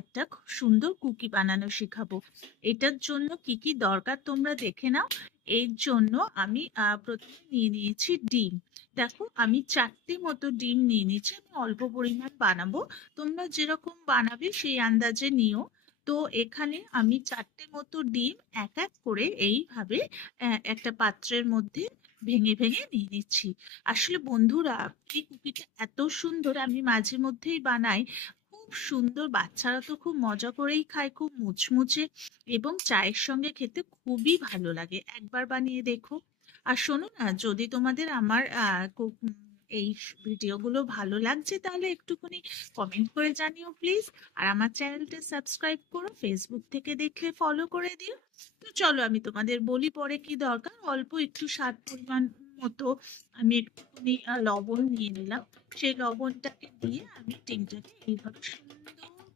একটা খুব সুন্দর কুকি বানানো শেখাবো। এটার জন্য কি কি দরকার তোমরা দেখে নাও। এর জন্য আমি প্রথমে নিয়ে নিয়েছি ডিম। দেখো আমি 4টে মতো ডিম নিয়ে নিয়েছি, আমি অল্প পরিমাণ বানাবো, তোমরা যেরকম বানাবে সেই আন্দাজে নিও। তো এখানে আমি 4টে মতো ডিম এক এক করে এইভাবে একটা পাত্রের মধ্যে ভেঙে ভেঙে নিয়ে নিচ্ছি। আসলে বন্ধুরা, এই কুকিটা এত সুন্দর, আমি মাঝে মধ্যেই বানাই, খুব সুন্দর, বাচ্চারা তো খুব মজা করেই খায়, খুব মুচমুচে এবং চায়ের সঙ্গে খেতে খুবই ভালো লাগে। একবার বানিয়ে দেখো। আর শোনো না, যদি তোমাদের আমার এই ভিডিওগুলো ভালো লাগছে তাহলে একটুখানি কমেন্ট করে জানিও প্লিজ। আর আমার চ্যানেলটা সাবস্ক্রাইব করো, ফেসবুক থেকে দেখলে ফলো করে দিও। তো চলো আমি তোমাদের বলি পরে কি দরকার। অল্প একটু স্বাদ পরিমাণ মতো আমি একটুখানি লবণ নিয়ে নিলাম। সেই লবণটাকে দিয়ে আমি ডিমটাকে এইভাবে সুন্দর